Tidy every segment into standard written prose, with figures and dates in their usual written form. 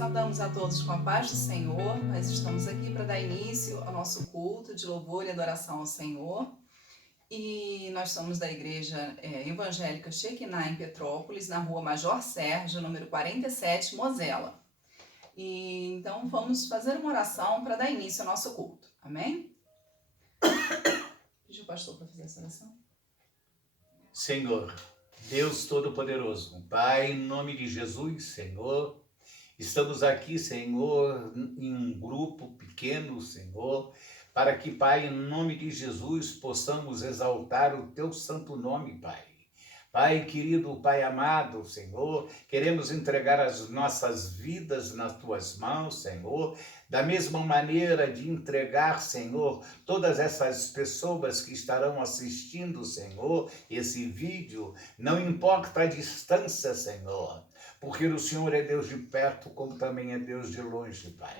Saudamos a todos com a paz do Senhor. Nós estamos aqui para dar início ao nosso culto de louvor e adoração ao Senhor. E nós somos da Igreja Evangélica Shekinah em Petrópolis, na rua Major Sérgio, número 47, Mosela. E então vamos fazer uma oração para dar início ao nosso culto. Amém? Pediu o pastor para fazer essa oração? Senhor, Deus Todo-Poderoso, Pai, em nome de Jesus, Senhor, estamos aqui, Senhor, em um grupo pequeno, Senhor, para que, Pai, em nome de Jesus, possamos exaltar o Teu santo nome, Pai. Pai querido, Pai amado, Senhor, queremos entregar as nossas vidas nas Tuas mãos, Senhor, da mesma maneira de entregar, Senhor, todas essas pessoas que estarão assistindo, Senhor, esse vídeo, não importa a distância, Senhor, porque o Senhor é Deus de perto, como também é Deus de longe, Pai.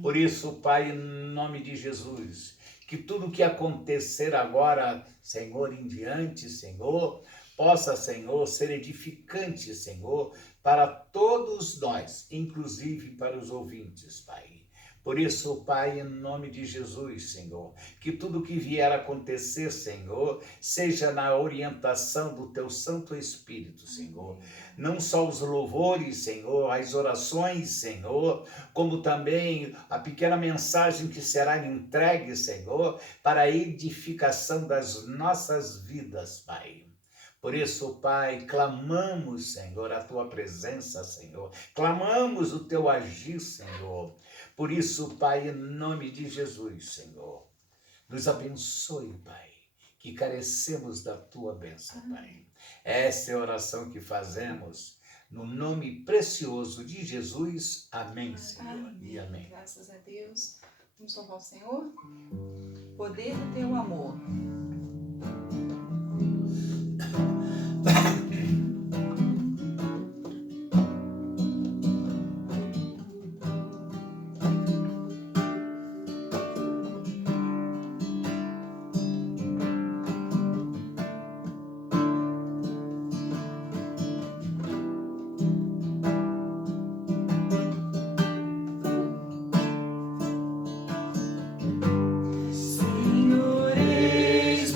Por isso, Pai, em nome de Jesus, que tudo que acontecer agora, Senhor, em diante, Senhor, possa, Senhor, ser edificante, Senhor, para todos nós, inclusive para os ouvintes, Pai. Por isso, Pai, em nome de Jesus, Senhor, que tudo que vier a acontecer, Senhor, seja na orientação do Teu Santo Espírito, Senhor. Não só os louvores, Senhor, as orações, Senhor, como também a pequena mensagem que será entregue, Senhor, para a edificação das nossas vidas, Pai. Por isso, Pai, clamamos, Senhor, a Tua presença, Senhor. Clamamos o Teu agir, Senhor. Por isso, Pai, em nome de Jesus, Senhor, nos abençoe, Pai, que carecemos da Tua bênção, Pai. Essa é a oração que fazemos no nome precioso de Jesus. Amém, Senhor. Amém. E amém. Graças a Deus. Vamos louvar o Senhor? Poder do Teu amor. Senhor, eis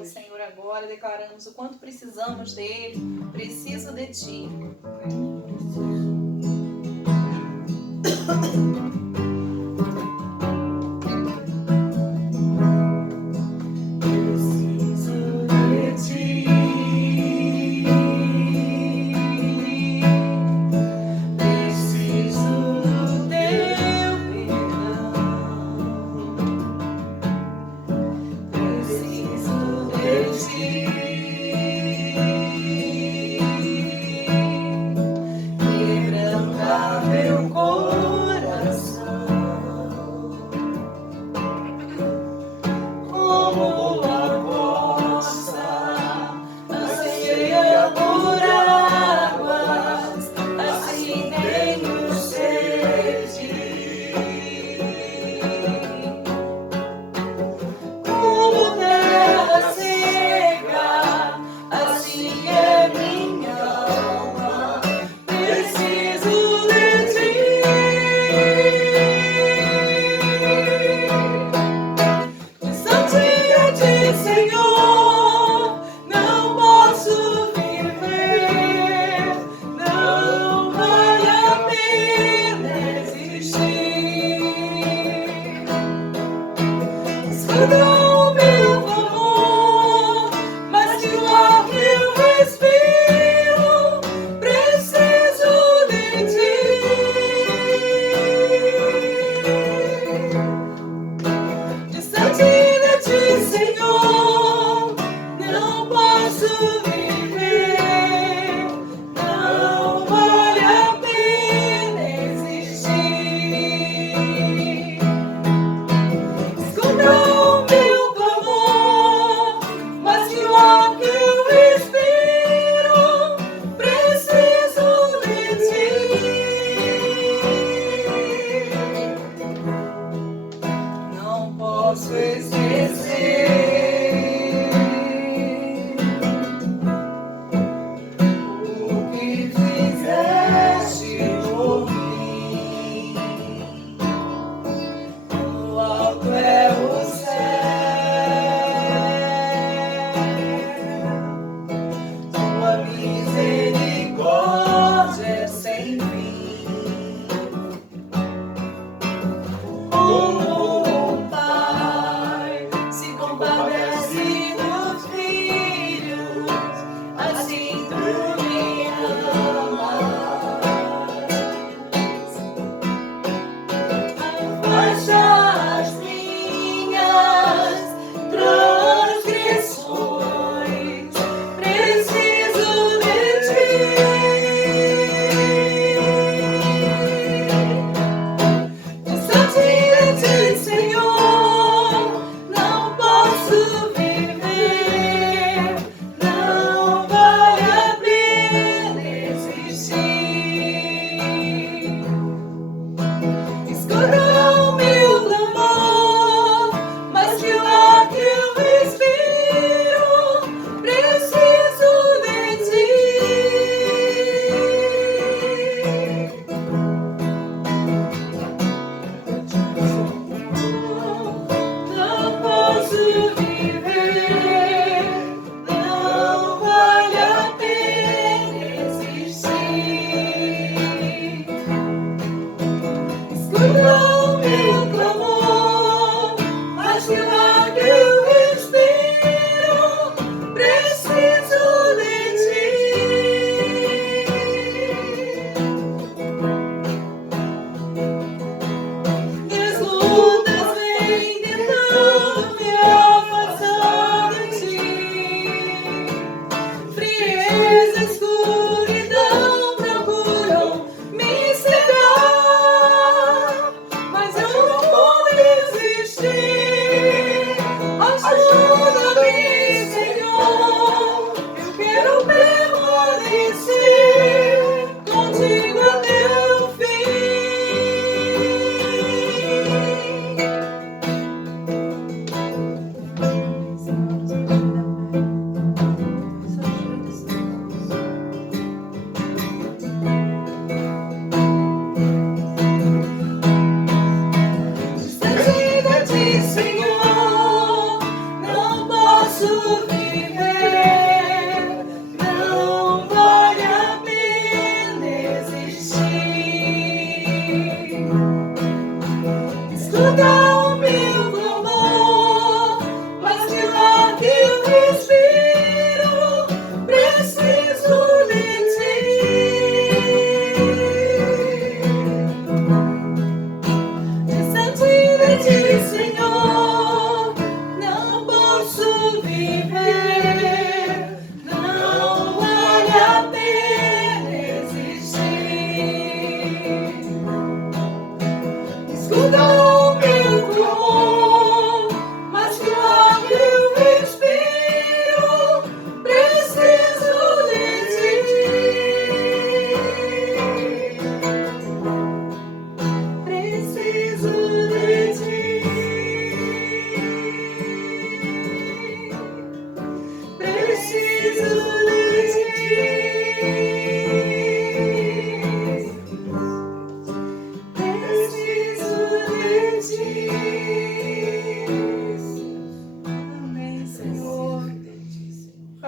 ao Senhor agora, declaramos o quanto precisamos dele. Preciso de ti. Quebranta meu coração.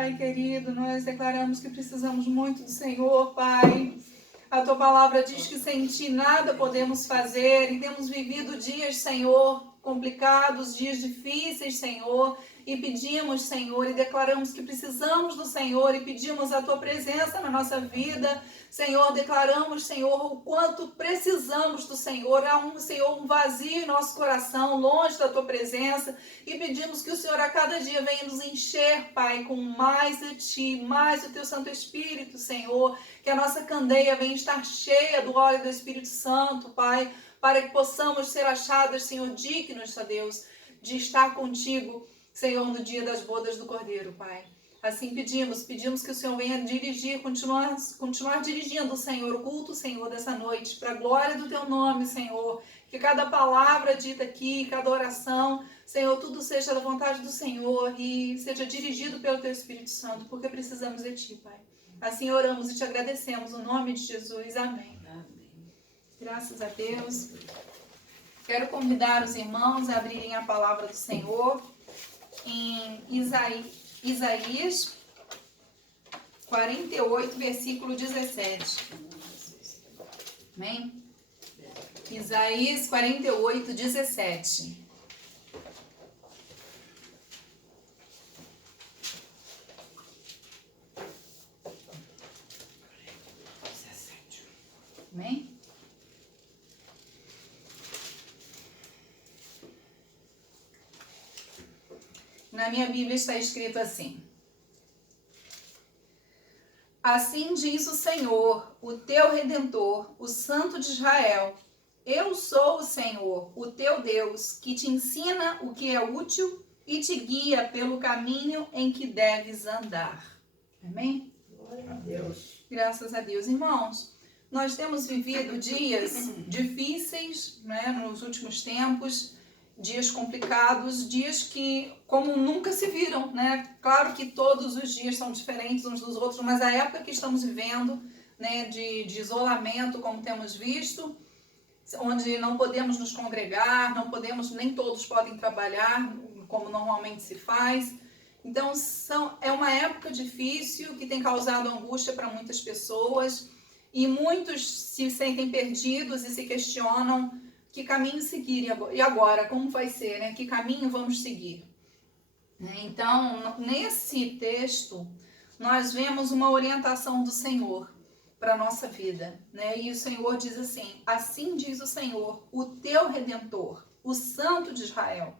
Pai querido, nós declaramos que precisamos muito do Senhor, Pai. A Tua palavra diz que sem Ti nada podemos fazer, e temos vivido dias, Senhor, complicados, dias difíceis, Senhor, e pedimos, Senhor, e declaramos que precisamos do Senhor, e pedimos a Tua presença na nossa vida, Senhor, declaramos, Senhor, o quanto precisamos do Senhor. Há um vazio em nosso coração, longe da Tua presença, e pedimos que o Senhor a cada dia venha nos encher, Pai, com mais de Ti, mais do Teu Santo Espírito, Senhor, que a nossa candeia venha estar cheia do óleo do Espírito Santo, Pai, para que possamos ser achadas, Senhor, dignos, ó Deus, de estar contigo, Senhor, no dia das bodas do Cordeiro, Pai. Assim pedimos que o Senhor venha dirigir, continuar dirigindo, Senhor, o culto, Senhor, dessa noite, para a glória do Teu nome, Senhor. Que cada palavra dita aqui, cada oração, Senhor, tudo seja da vontade do Senhor e seja dirigido pelo Teu Espírito Santo, porque precisamos de Ti, Pai. Assim oramos e Te agradecemos, no nome de Jesus. Amém. Graças a Deus. Quero convidar os irmãos a abrirem a palavra do Senhor em Isaías 48, versículo 17. Amém? Isaías 48, 17. Amém? Na minha Bíblia está escrito assim: assim diz o Senhor, o teu Redentor, o Santo de Israel. Eu sou o Senhor, o teu Deus, que te ensina o que é útil e te guia pelo caminho em que deves andar. Amém? Glória a Deus. Graças a Deus. Irmãos, nós temos vivido dias difíceis, né, nos últimos tempos, dias complicados, dias que como nunca se viram, né? Claro que todos os dias são diferentes uns dos outros, mas a época que estamos vivendo, né, de isolamento, como temos visto, onde não podemos nos congregar, nem todos podem trabalhar como normalmente se faz. Então é uma época difícil que tem causado angústia para muitas pessoas e muitos se sentem perdidos e se questionam que caminho seguir e agora, como vai ser, né? Que caminho vamos seguir? Então, nesse texto, nós vemos uma orientação do Senhor para a nossa vida, né? E o Senhor diz assim: assim diz o Senhor, o teu Redentor, o Santo de Israel.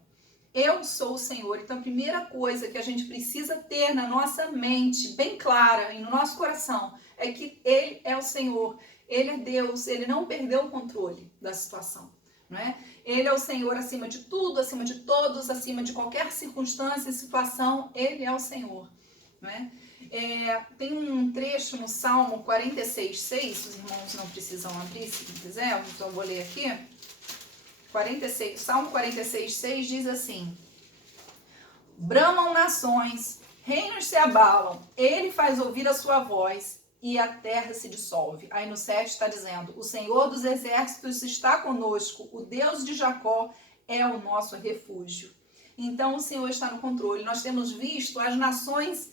Eu sou o Senhor. Então, a primeira coisa que a gente precisa ter na nossa mente, bem clara, e no nosso coração, é que Ele é o Senhor. Ele é Deus, Ele não perdeu o controle da situação. Não é? Ele é o Senhor acima de tudo, acima de todos, acima de qualquer circunstância e situação. Ele é o Senhor. Não é? Tem um trecho no Salmo 46:6, os irmãos não precisam abrir se quiser, então eu vou ler aqui. Salmo 46:6 diz assim: bramam nações, reinos se abalam, ele faz ouvir a sua voz e a terra se dissolve. Aí no 7 está dizendo: o Senhor dos exércitos está conosco, o Deus de Jacó é o nosso refúgio. Então o Senhor está no controle. Nós temos visto as nações,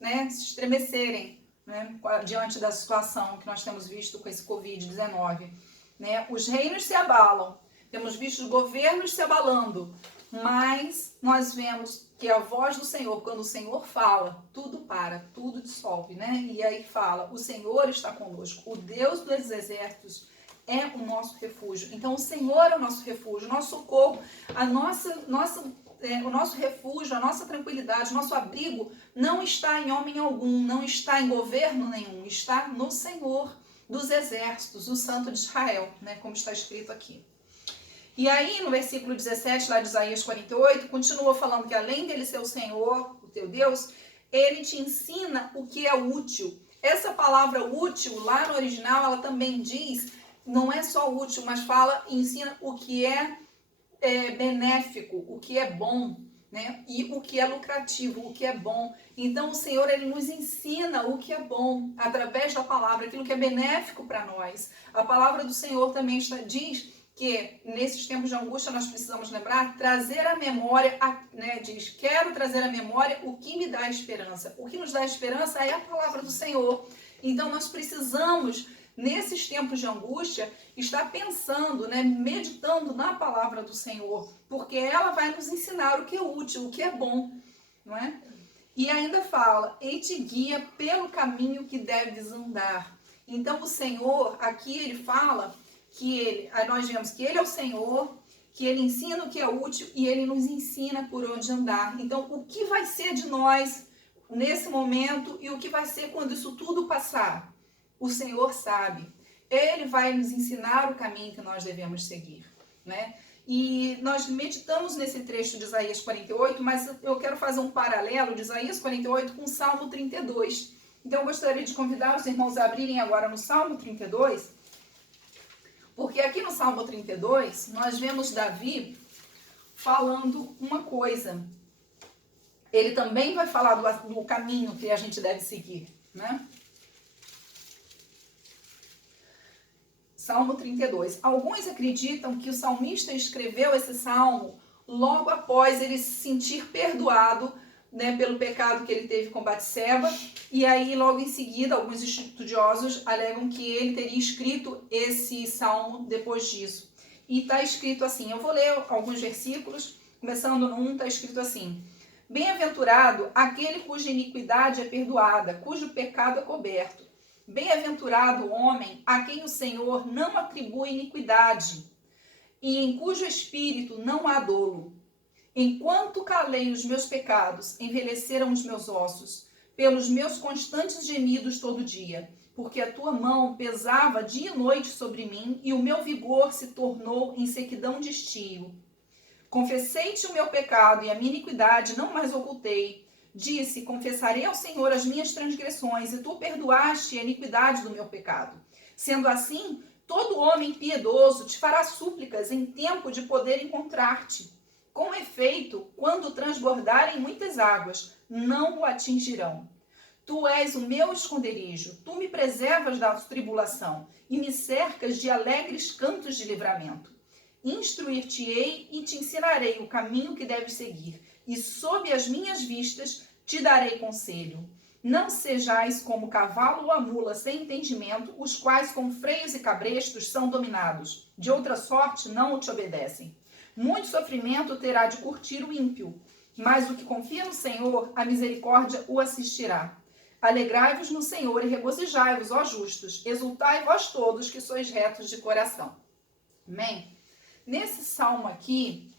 né, se estremecerem, né, diante da situação que nós temos visto com esse Covid-19. Né? Os reinos se abalam, temos visto os governos se abalando, mas nós vemos que a voz do Senhor, quando o Senhor fala, tudo para, tudo dissolve, né? E aí fala: o Senhor está conosco, o Deus dos exércitos é o nosso refúgio. Então o Senhor é o nosso refúgio, o nosso socorro, o nosso refúgio, a nossa tranquilidade, o nosso abrigo não está em homem algum, não está em governo nenhum, está no Senhor dos exércitos, o Santo de Israel, né? Como está escrito aqui. E aí, no versículo 17, lá de Isaías 48, continua falando que além dele ser o Senhor, o teu Deus, ele te ensina o que é útil. Essa palavra útil, lá no original, ela também diz, não é só útil, mas ensina o que é benéfico, o que é bom, né? E o que é lucrativo, o que é bom. Então, o Senhor, ele nos ensina o que é bom, através da palavra, aquilo que é benéfico para nós. A palavra do Senhor também diz que nesses tempos de angústia nós precisamos lembrar, trazer à memória, diz, quero trazer à memória o que me dá esperança. O que nos dá esperança é a palavra do Senhor. Então nós precisamos, nesses tempos de angústia, estar pensando, meditando na palavra do Senhor, porque ela vai nos ensinar o que é útil, o que é bom, não é? E ainda fala, e te guia pelo caminho que deves andar. Então o Senhor, aqui ele fala que nós vemos que ele é o Senhor, que ele ensina o que é útil e ele nos ensina por onde andar. Então, o que vai ser de nós nesse momento e o que vai ser quando isso tudo passar? O Senhor sabe. Ele vai nos ensinar o caminho que nós devemos seguir, né? E nós meditamos nesse trecho de Isaías 48, mas eu quero fazer um paralelo de Isaías 48 com o Salmo 32. Então, eu gostaria de convidar os irmãos a abrirem agora no Salmo 32, porque aqui no Salmo 32, nós vemos Davi falando uma coisa. Ele também vai falar do caminho que a gente deve seguir, né? Salmo 32. Alguns acreditam que o salmista escreveu esse salmo logo após ele se sentir perdoado, pelo pecado que ele teve com Batseba, e aí logo em seguida alguns estudiosos alegam que ele teria escrito esse salmo depois disso. E está escrito assim, eu vou ler alguns versículos, começando no 1, está escrito assim: bem-aventurado aquele cuja iniquidade é perdoada, cujo pecado é coberto. Bem-aventurado o homem a quem o Senhor não atribui iniquidade, e em cujo espírito não há dolo. Enquanto calei os meus pecados, envelheceram os meus ossos, pelos meus constantes gemidos todo dia, porque a tua mão pesava dia e noite sobre mim, e o meu vigor se tornou em sequidão de estio. Confessei-te o meu pecado e a minha iniquidade não mais ocultei. Disse, confessarei ao Senhor as minhas transgressões, e tu perdoaste a iniquidade do meu pecado. Sendo assim, todo homem piedoso te fará súplicas em tempo de poder encontrar-te. Com efeito, quando transbordarem muitas águas, não o atingirão. Tu és o meu esconderijo, tu me preservas da tribulação e me cercas de alegres cantos de livramento. Instruir-te-ei e te ensinarei o caminho que deves seguir, e sob as minhas vistas te darei conselho. Não sejais como cavalo ou a mula sem entendimento, os quais com freios e cabrestos são dominados. De outra sorte não te obedecem. Muito sofrimento terá de curtir o ímpio, mas o que confia no Senhor, a misericórdia o assistirá. Alegrai-vos no Senhor e regozijai-vos, ó justos, exultai vós todos que sois retos de coração. Amém? Nesse salmo aqui,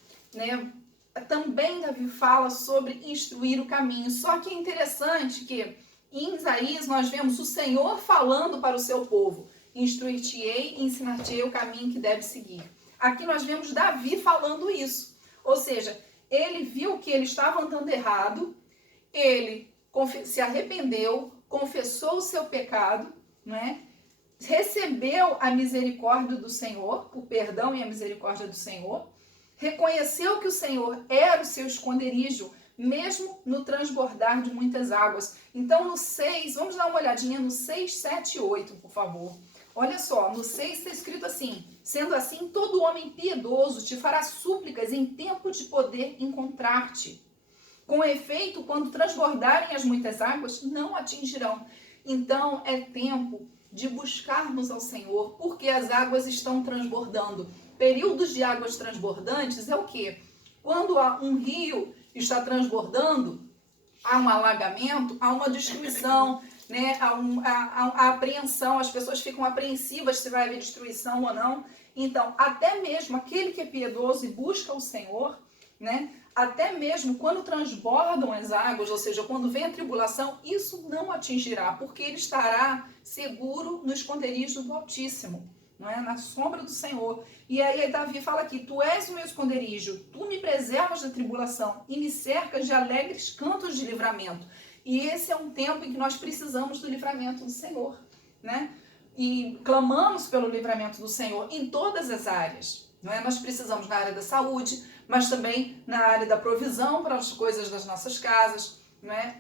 também Davi fala sobre instruir o caminho, só que é interessante que em Isaías nós vemos o Senhor falando para o seu povo, instruir-te-ei e ensinar-te-ei o caminho que deve seguir. Aqui nós vemos Davi falando isso. Ou seja, ele viu que ele estava andando errado, ele se arrependeu, confessou o seu pecado, recebeu a misericórdia do Senhor, o perdão e a misericórdia do Senhor, reconheceu que o Senhor era o seu esconderijo, mesmo no transbordar de muitas águas. Então, no 6, vamos dar uma olhadinha no 6, 7 e 8, por favor. Olha só, no 6 está escrito assim: sendo assim, todo homem piedoso te fará súplicas em tempo de poder encontrar-te. Com efeito, quando transbordarem as muitas águas, não atingirão. Então, é tempo de buscarmos ao Senhor, porque as águas estão transbordando. Períodos de águas transbordantes é o quê? Quando há um rio está transbordando, há um alagamento, há uma destruição, a apreensão, as pessoas ficam apreensivas se vai haver destruição ou não. Então, até mesmo aquele que é piedoso e busca o Senhor, até mesmo quando transbordam as águas, ou seja, quando vem a tribulação, isso não atingirá, porque ele estará seguro no esconderijo do Altíssimo, na sombra do Senhor. E aí Davi fala aqui: tu és o meu esconderijo, tu me preservas da tribulação e me cercas de alegres cantos de livramento. E esse é um tempo em que nós precisamos do livramento do Senhor, E clamamos pelo livramento do Senhor em todas as áreas, Nós precisamos na área da saúde, mas também na área da provisão para as coisas das nossas casas, né,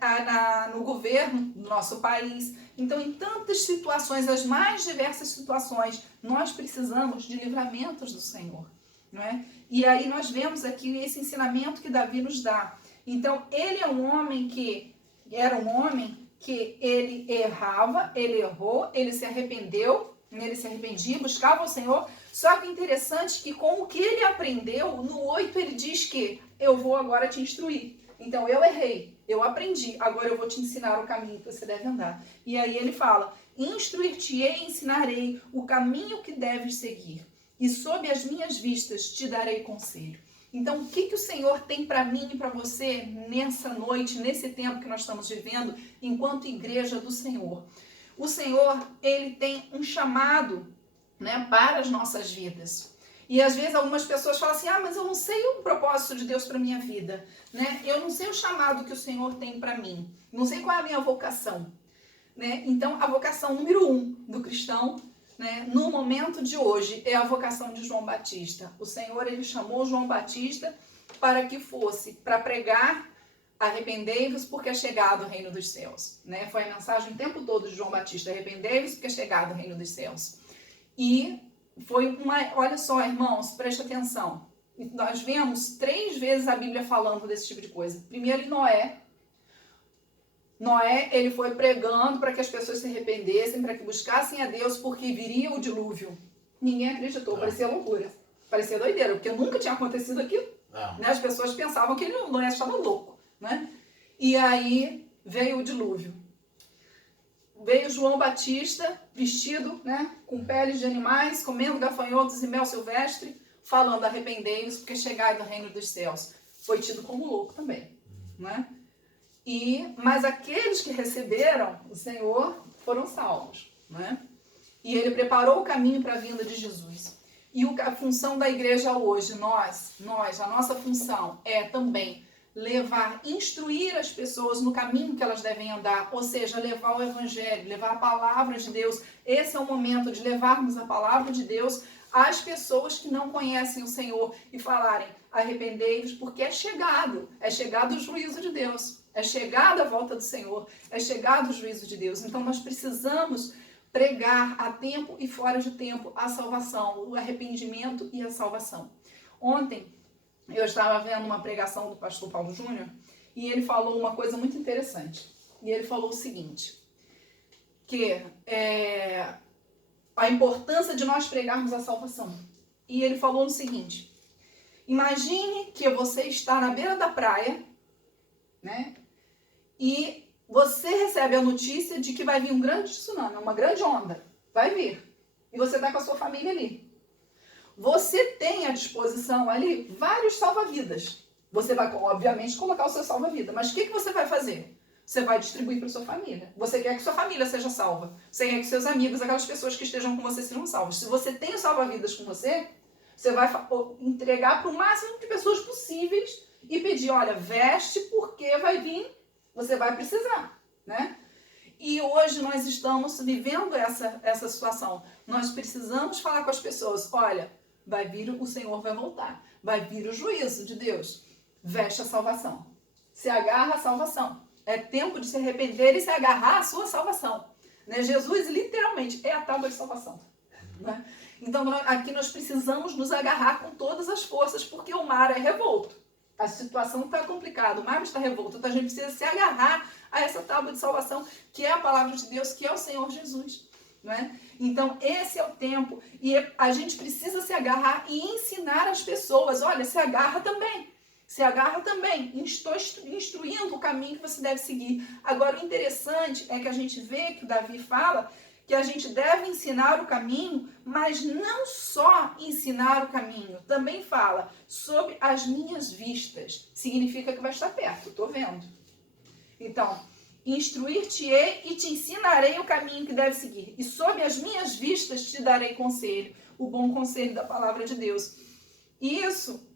no governo do nosso país. Então, em tantas situações, as mais diversas situações, nós precisamos de livramentos do Senhor, não é? E aí nós vemos aqui esse ensinamento que Davi nos dá. Então, ele é um homem que era um homem que ele errava, ele errou, ele se arrependeu, ele se arrependia, buscava o Senhor. Só que interessante que com o que ele aprendeu, no 8 ele diz que eu vou agora te instruir. Então, eu errei, eu aprendi, agora eu vou te ensinar o caminho que você deve andar. E aí ele fala, instruir-te-ei e ensinarei o caminho que deves seguir. E sob as minhas vistas te darei conselho. Então, o que o Senhor tem para mim e para você nessa noite, nesse tempo que nós estamos vivendo, enquanto igreja do Senhor? O Senhor, ele tem um chamado, né, para as nossas vidas. E às vezes algumas pessoas falam assim, mas eu não sei o propósito de Deus para minha vida, né? Eu não sei o chamado que o Senhor tem para mim, não sei qual é a minha vocação, né? Então, a vocação número 1 do cristão, né, no momento de hoje, é a vocação de João Batista. O Senhor, ele chamou João Batista para que fosse para pregar, arrependei-vos porque é chegado o reino dos céus, né? Foi a mensagem o tempo todo de João Batista, arrependei-vos porque é chegado o reino dos céus. E foi olha só, irmãos, preste atenção. Nós vemos 3 vezes a Bíblia falando desse tipo de coisa. Primeiro em Noé. Noé, ele foi pregando para que as pessoas se arrependessem, para que buscassem a Deus, porque viria o dilúvio. Ninguém acreditou, parecia loucura. Parecia doideira, porque nunca tinha acontecido aquilo. Né? As pessoas pensavam que Noé estava louco. Né? E aí veio o dilúvio. Veio João Batista, vestido, né, com peles de animais, comendo gafanhotos e mel silvestre, falando arrependei-vos, porque chegai do reino dos céus. Foi tido como louco também. Né? Mas aqueles que receberam o Senhor foram salvos. Né? E ele preparou o caminho para a vinda de Jesus. E a função da igreja hoje, a nossa função é também instruir as pessoas no caminho que elas devem andar, ou seja, levar o evangelho, levar a palavra de Deus. Esse é o momento de levarmos a palavra de Deus às pessoas que não conhecem o Senhor e falarem, arrependei-vos porque é chegado o juízo de Deus, é chegada a volta do Senhor, é chegado o juízo de Deus. Então nós precisamos pregar a tempo e fora de tempo a salvação, o arrependimento e a salvação. Ontem eu estava vendo uma pregação do pastor Paulo Júnior e ele falou uma coisa muito interessante. E ele falou o seguinte, que a importância de nós pregarmos a salvação. E ele falou o seguinte, imagine que você está na beira da praia, né? E você recebe a notícia de que vai vir um grande tsunami, uma grande onda. Vai vir. E você está com a sua família ali. Você tem à disposição ali vários salva-vidas. Você vai, obviamente, colocar o seu salva-vida. Mas o que você vai fazer? Você vai distribuir para sua família. Você quer que sua família seja salva. Você quer que seus amigos, aquelas pessoas que estejam com você, sejam salvas. Se você tem o salva-vidas com você, você vai entregar para o máximo de pessoas possíveis e pedir, olha, veste porque vai vir, você vai precisar, né? E hoje nós estamos vivendo essa situação. Nós precisamos falar com as pessoas, olha, vai vir, o Senhor vai voltar. Vai vir o juízo de Deus. Veste a salvação. Se agarra à salvação. É tempo de se arrepender e se agarrar à sua salvação. Né? Jesus, literalmente, é a tábua de salvação. Né? Então, aqui nós precisamos nos agarrar com todas as forças, porque o mar é revolto. A situação está complicada, o mar está revolto. Então, a gente precisa se agarrar a essa tábua de salvação, que é a palavra de Deus, que é o Senhor Jesus. Né? Então, esse é o tempo. E a gente precisa se agarrar e ensinar as pessoas. Olha, se agarra também. Se agarra também. Estou instruindo o caminho que você deve seguir. Agora, o interessante é que a gente vê que o Davi fala que a gente deve ensinar o caminho, mas não só ensinar o caminho. Também fala sobre as minhas vistas. Significa que vai estar perto. Estou vendo. Então, instruir-te-ei e te ensinarei o caminho que deve seguir. E sob as minhas vistas te darei conselho, o bom conselho da palavra de Deus. E isso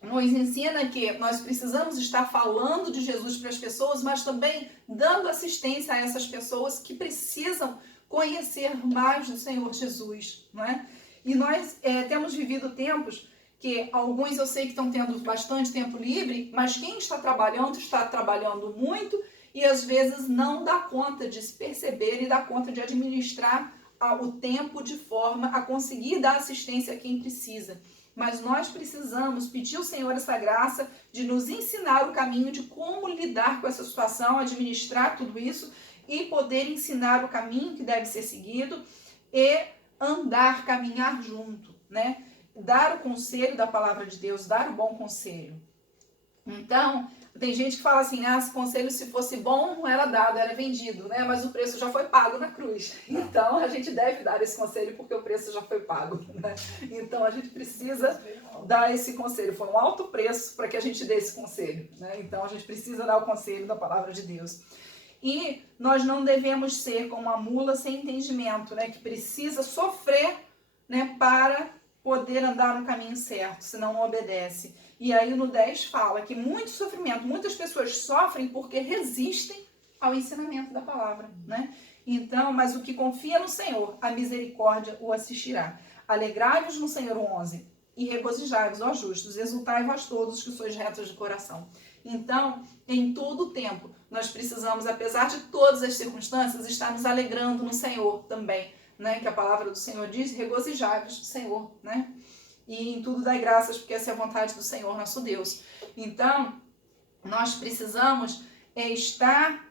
nos ensina que nós precisamos estar falando de Jesus para as pessoas, mas também dando assistência a essas pessoas que precisam conhecer mais do Senhor Jesus. Não é? E nós temos vivido tempos que alguns eu sei que estão tendo bastante tempo livre, mas quem está trabalhando muito e às vezes não dá conta de se perceber e dá conta de administrar o tempo de forma a conseguir dar assistência a quem precisa. Mas nós precisamos pedir ao Senhor essa graça de nos ensinar o caminho de como lidar com essa situação, administrar tudo isso e poder ensinar o caminho que deve ser seguido e caminhar junto, né? Dar o conselho da palavra de Deus, dar o bom conselho. Então, tem gente que fala assim, esse conselho se fosse bom não era dado, era vendido, né? Mas o preço já foi pago na cruz. Então, a gente deve dar esse conselho porque o preço já foi pago, né? Então, a gente precisa dar esse conselho. Foi um alto preço para que a gente dê esse conselho, né? Então, a gente precisa dar o conselho da palavra de Deus. E nós não devemos ser como uma mula sem entendimento, né? Que precisa sofrer, né? Para poder andar no caminho certo, senão não obedece. E aí no 10 fala que muito sofrimento, muitas pessoas sofrem porque resistem ao ensinamento da palavra, né? Então, mas o que confia no Senhor, a misericórdia o assistirá. Alegrai-vos no Senhor, 11, e regozijai-vos, ó justos, exultai vós todos que sois retos de coração. Então, em todo o tempo, nós precisamos, apesar de todas as circunstâncias, estar nos alegrando no Senhor também, né? Que a palavra do Senhor diz, regozijai-vos no Senhor, né? E em tudo dai graças, porque essa é a vontade do Senhor nosso Deus. Então, nós precisamos estar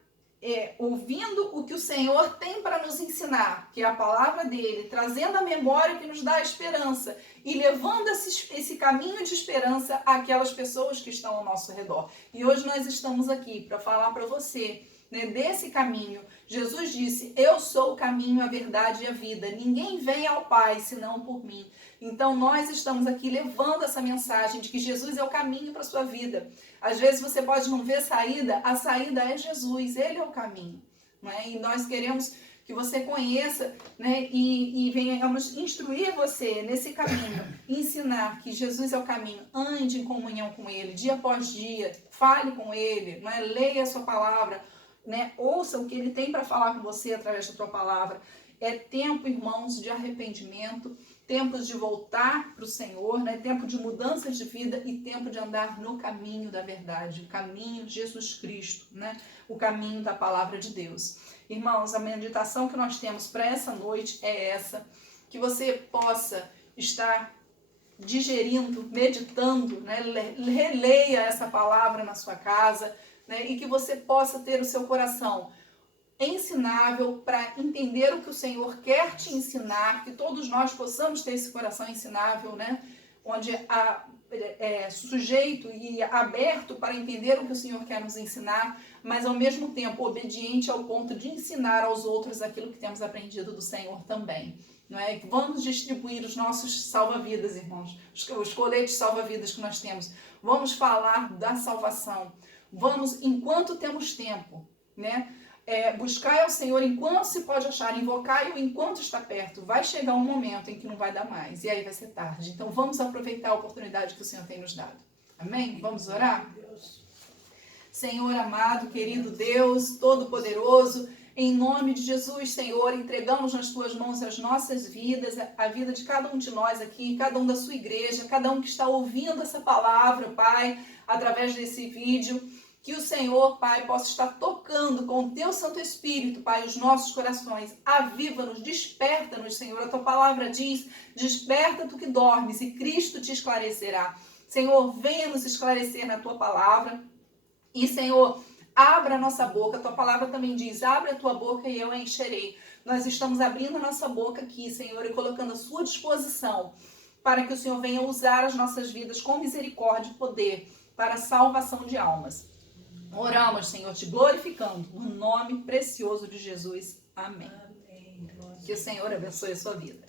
ouvindo o que o Senhor tem para nos ensinar, que é a palavra dele, trazendo a memória que nos dá a esperança e levando esse caminho de esperança àquelas pessoas que estão ao nosso redor. E hoje nós estamos aqui para falar para você, né, desse caminho. Jesus disse, eu sou o caminho, a verdade e a vida. Ninguém vem ao Pai senão por mim. Então nós estamos aqui levando essa mensagem de que Jesus é o caminho para a sua vida. Às vezes você pode não ver saída, a saída é Jesus, Ele é o caminho, né? E nós queremos que você conheça, né, e venhamos instruir você nesse caminho, ensinar que Jesus é o caminho, ande em comunhão com Ele, dia após dia, fale com Ele, né, leia a sua palavra, né, ouça o que Ele tem para falar com você através da tua palavra. É tempo, irmãos, de arrependimento, tempos de voltar para o Senhor, né? Tempo de mudanças de vida e tempo de andar no caminho da verdade, o caminho de Jesus Cristo, né? O caminho da palavra de Deus. Irmãos, a meditação que nós temos para essa noite é essa, que você possa estar digerindo, meditando, né? Releia essa palavra na sua casa, né? E que você possa ter o seu coração ensinável para entender o que o Senhor quer te ensinar, que todos nós possamos ter esse coração ensinável, né? Onde sujeito e aberto para entender o que o Senhor quer nos ensinar, mas ao mesmo tempo obediente ao ponto de ensinar aos outros aquilo que temos aprendido do Senhor também. Não é? Vamos distribuir os nossos salva-vidas, irmãos, os coletes salva-vidas que nós temos. Vamos falar da salvação. Vamos, enquanto temos tempo, né? Buscar ao Senhor enquanto se pode achar, invocar-o enquanto está perto. Vai chegar um momento em que não vai dar mais, e aí vai ser tarde. Então vamos aproveitar a oportunidade que o Senhor tem nos dado. Amém? Vamos orar? Senhor amado, querido Deus, Todo-Poderoso, em nome de Jesus, Senhor, entregamos nas Tuas mãos as nossas vidas, a vida de cada um de nós aqui, cada um da sua igreja, cada um que está ouvindo essa palavra, Pai, através desse vídeo. Que o Senhor, Pai, possa estar tocando com o Teu Santo Espírito, Pai, os nossos corações. Aviva-nos, desperta-nos, Senhor. A Tua palavra diz, desperta tu que dormes e Cristo te esclarecerá. Senhor, venha nos esclarecer na Tua palavra. E, Senhor, abra a nossa boca. A Tua palavra também diz, abre a Tua boca e eu a encherei. Nós estamos abrindo a nossa boca aqui, Senhor, e colocando à sua disposição para que o Senhor venha usar as nossas vidas com misericórdia e poder para a salvação de almas. Oramos, Senhor, te glorificando no nome precioso de Jesus. Amém. Que o Senhor abençoe a sua vida.